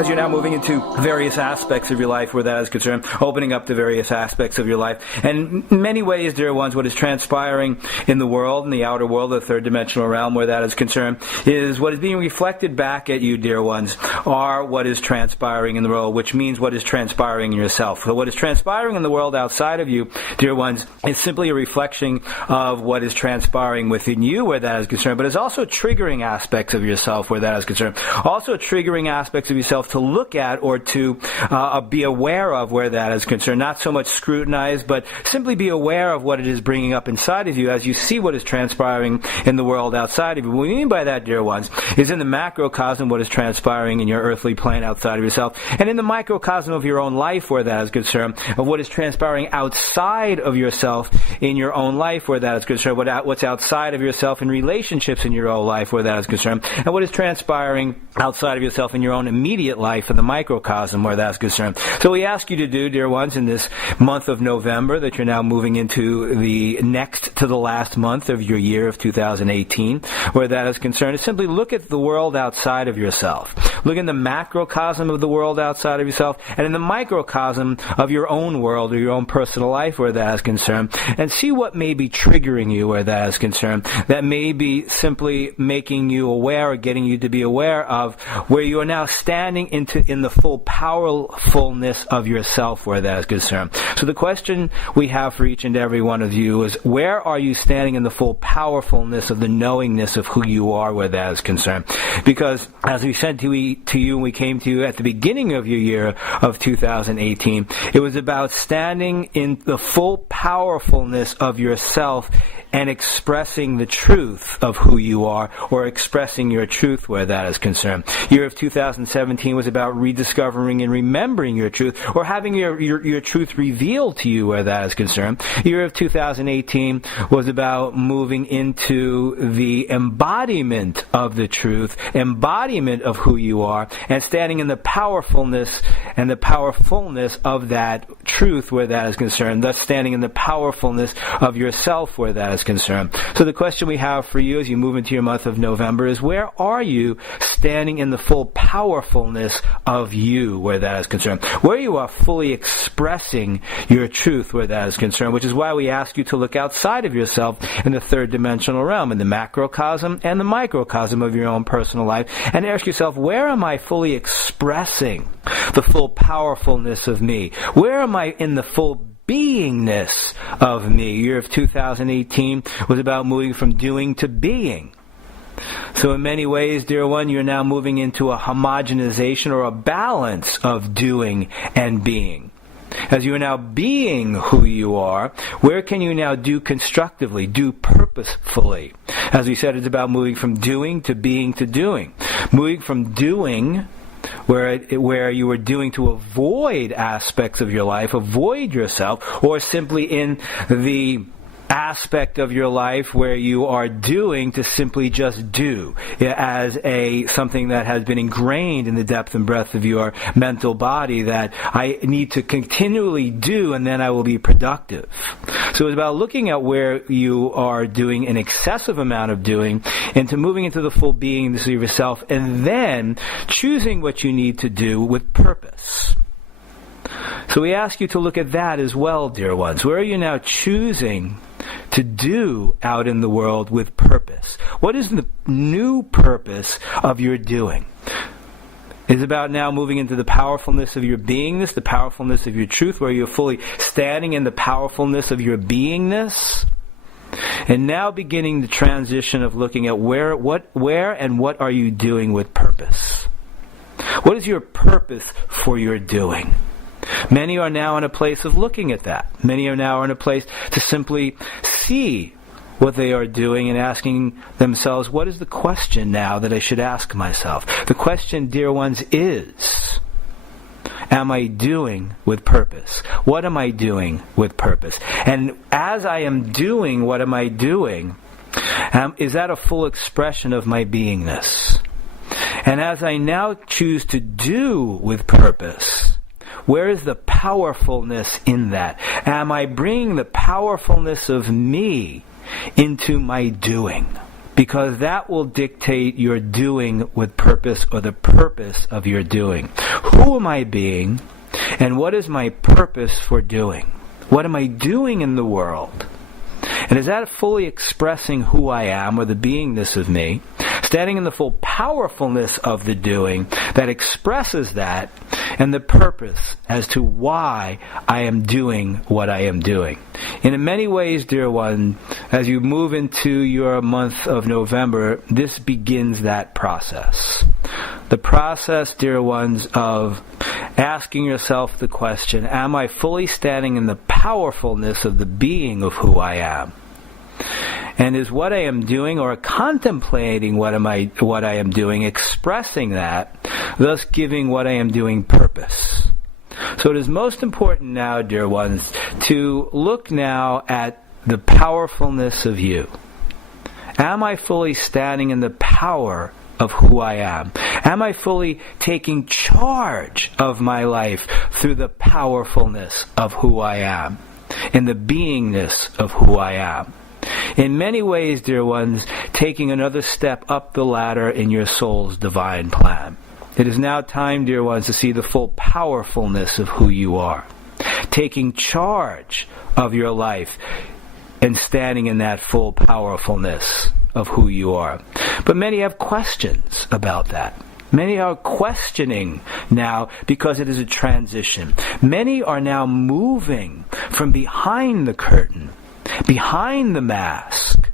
As you're now moving into various aspects of your life where that is concerned, opening up to various aspects of your life. And in many ways, dear ones, what is transpiring in the world, in the outer world, the third dimensional realm where that is concerned, is what is being reflected back at you, dear ones, are what is transpiring in the world, which means what is transpiring in yourself. So what is transpiring in the world outside of you, dear ones, is simply a reflection of what is transpiring within you where that is concerned, but it's also triggering aspects of yourself where that is concerned. Also triggering aspects of yourself to look at or to be aware of where that is concerned. Not so much scrutinize, but simply be aware of what it is bringing up inside of you as you see what is transpiring in the world outside of you. What we mean by that, dear ones, is in the macrocosm what is transpiring in your earthly plane outside of yourself, and in the microcosm of your own life where that is concerned, of what is transpiring outside of yourself in your own life where that is concerned, what's outside of yourself in relationships in your own life where that is concerned, and what is transpiring outside of yourself in your own immediate life in the microcosm where that's concerned. So we ask you to do, dear ones, in this month of November that you're now moving into the next to the last month of your year of 2018 where that is concerned, is simply look at the world outside of yourself. Look in the macrocosm of the world outside of yourself and in the microcosm of your own world or your own personal life where that is concerned, and see what may be triggering you where that is concerned, that may be simply making you aware or getting you to be aware of where you are now standing in the full powerfulness of yourself where that is concerned. So the question we have for each and every one of you is, where are you standing in the full powerfulness of the knowingness of who you are where that is concerned? Because as we said to you when we came to you at the beginning of your year of 2018, it was about standing in the full powerfulness of yourself and expressing the truth of who you are, or expressing your truth where that is concerned. Year of 2017 was about rediscovering and remembering your truth, or having your truth revealed to you where that is concerned. Year of 2018 was about moving into the embodiment of the truth, embodiment of who you are, and standing in the powerfulness and the powerfulness of that truth where that is concerned, thus standing in the powerfulness of yourself where that is concerned. So the question we have for you as you move into your month of November is, where are you standing in the full powerfulness of you where that is concerned? Where you are fully expressing your truth where that is concerned, which is why we ask you to look outside of yourself in the third dimensional realm, in the macrocosm and the microcosm of your own personal life, and ask yourself, where am I fully expressing the full powerfulness of me? Where am I in the full beingness of me? Year of 2018 was about moving from doing to being. So in many ways, dear one, you're now moving into a homogenization or a balance of doing and being. As you are now being who you are, where can you now do constructively, do purposefully? As we said, it's about moving from doing to being to doing. Moving from doing, where you were doing to avoid aspects of your life, avoid yourself, or simply in the aspect of your life where you are doing to simply just do as something that has been ingrained in the depth and breadth of your mental body, that I need to continually do and then I will be productive. So it's about looking at where you are doing an excessive amount of doing into moving into the full beingness of yourself, and then choosing what you need to do with purpose. So we ask you to look at that as well, dear ones. Where are you now choosing to do out in the world with purpose? What is the new purpose of your doing? It's about now moving into the powerfulness of your beingness, the powerfulness of your truth, where you're fully standing in the powerfulness of your beingness. And now beginning the transition of looking at where and what are you doing with purpose? What is your purpose for your doing? Many are now in a place of looking at that. Many are now in a place to simply see what they are doing and asking themselves, what is the question now that I should ask myself? The question, dear ones, is, am I doing with purpose? What am I doing with purpose? And as I am doing, what am I doing? Is that a full expression of my beingness? And as I now choose to do with purpose, where is the powerfulness in that? Am I bringing the powerfulness of me into my doing? because that will dictate your doing with purpose, or the purpose of your doing. Who am I being, and what is my purpose for doing? What am I doing in the world? And is that fully expressing who I am, or the beingness of me, standing in the full powerfulness of the doing that expresses that, and the purpose as to why I am doing what I am doing? And in many ways, dear one, as you move into your month of November, this begins that process. The process, dear ones, of asking yourself the question, am I fully standing in the powerfulness of the being of who I am? And is what I am doing, or contemplating what I am doing, expressing that, thus giving what I am doing purpose? So it is most important now, dear ones, to look now at the powerfulness of you. Am I fully standing in the power of who I am? Am I fully taking charge of my life through the powerfulness of who I am, in the beingness of who I am? In many ways, dear ones, taking another step up the ladder in your soul's divine plan. It is now time, dear ones, to see the full powerfulness of who you are, taking charge of your life and standing in that full powerfulness of who you are. But many have questions about that. Many are questioning now because it is a transition. Many are now moving from behind the curtain, behind the mask,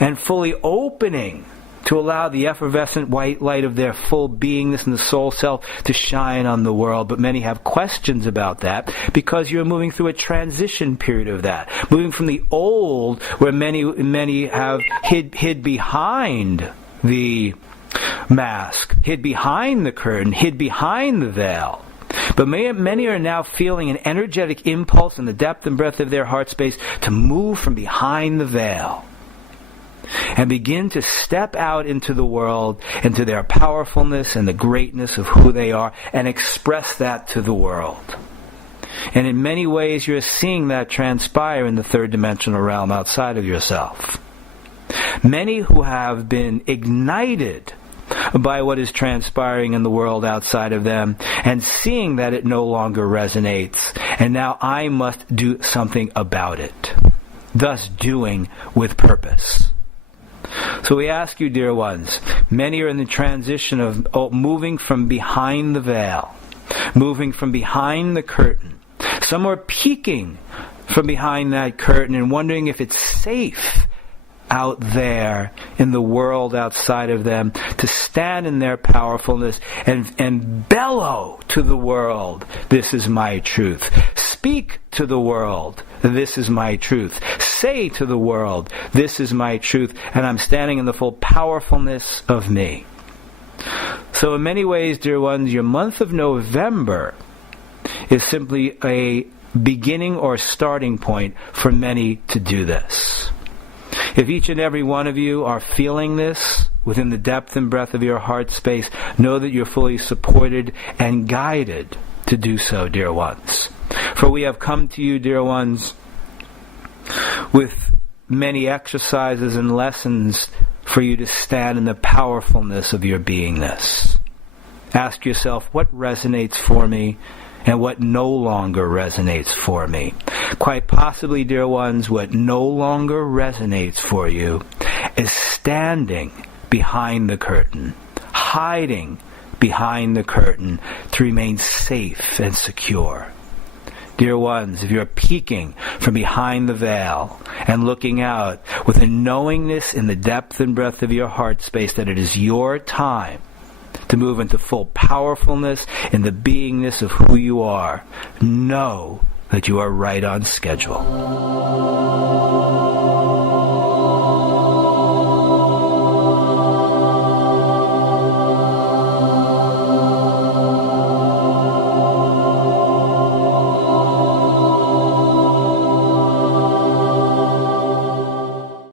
and fully opening to allow the effervescent white light of their full beingness and the soul self to shine on the world. But many have questions about that because you're moving through a transition period of that. Moving from the old, where many have hid behind the mask, hid behind the curtain, hid behind the veil. But many are now feeling an energetic impulse in the depth and breadth of their heart space to move from behind the veil and begin to step out into the world, into their powerfulness and the greatness of who they are, and express that to the world. And in many ways, you're seeing that transpire in the third dimensional realm outside of yourself. Many who have been ignited by what is transpiring in the world outside of them, and seeing that it no longer resonates, and now I must do something about it, thus doing with purpose. So we ask you, dear ones, many are in the transition of moving from behind the veil, moving from behind the curtain. Some are peeking from behind that curtain and wondering if it's safe out there in the world outside of them to stand in their powerfulness and bellow to the world, this is my truth. Speak to the world, this is my truth. Say to the world, this is my truth, and I'm standing in the full powerfulness of me. So in many ways, dear ones, your month of November is simply a beginning or starting point for many to do this. If each and every one of you are feeling this within the depth and breadth of your heart space, know that you're fully supported and guided to do so, dear ones. For we have come to you, dear ones, with many exercises and lessons for you to stand in the powerfulness of your beingness. Ask yourself, what resonates for me and what no longer resonates for me? Quite possibly, dear ones, what no longer resonates for you is standing behind the curtain, hiding behind the curtain to remain safe and secure. Dear ones, if you're peeking from behind the veil and looking out with a knowingness in the depth and breadth of your heart space that it is your time to move into full powerfulness in the beingness of who you are, know that you are right on schedule.